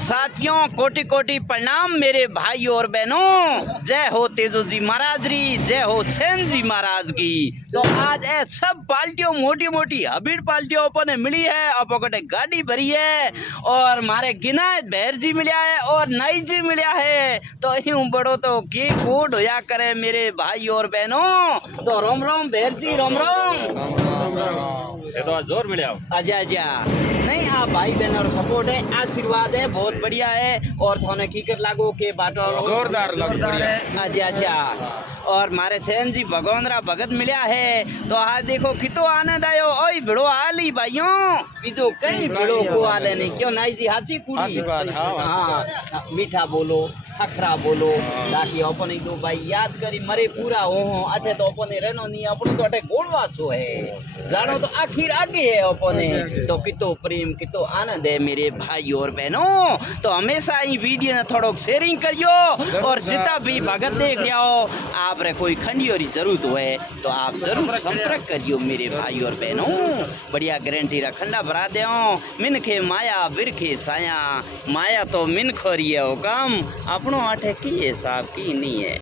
साथियों कोटि कोटि प्रणाम मेरे भाई और बहनों। जय हो तेजो जी महाराज री, जय हो सेन जी महाराज की। तो आज ए सब पार्टियों मोटी मोटी हबीड़ पार्टियों अपन मिली है, अपन गाड़ी भरी है और मारे गिनायत भैर जी मिलिया है और नाई जी मिलिया है। तो यूं बड़ो तो की कोड होया करे मेरे भाई और बहनों। तो रोम रोम भैर जी, रोम रोम। ये तो जोर मिले आजा आजा। नहीं आप भाई बहन और सपोर्ट है, आशीर्वाद है, बहुत बढ़िया है। और थाने की कर लागो के बाटो जोरदार है। आजा आजा। और मारे सेन जी भगवानरा भगत मिला है। तो आज देखो कितो आनंद आयो। ओई भिड़ो आली भाइयों, बीजो कई भिड़ो को आले नहीं। क्यों नाई जी हाची कुड़ी? हाँ, मीठा बोलो, खखरा बोलो, ताकि अपन दो भाई याद करी मरे पूरा हो। अठे तो अपने रहनो नहीं, अपन तो अठे गोलवासो है, जानो तो आखिर आगे है अपने। तो कितो प्रेम कितो आनंद है मेरे भाई और बहनों। तो हमेशा ही वीडियो ने थोड़ा शेयरिंग करियो और जितना भी भगत देख रहा हो आप रे कोई खंडियोरी जरूरत है तो आप जरूर संपर्क करियो मेरे भाई और बहनों। बढ़िया गारंटी रा खंडा भरा दे। मिनखे माया बिरखे साया, माया तो मिन खोरी है काम, अपनों आठे की हिसाब की नहीं है।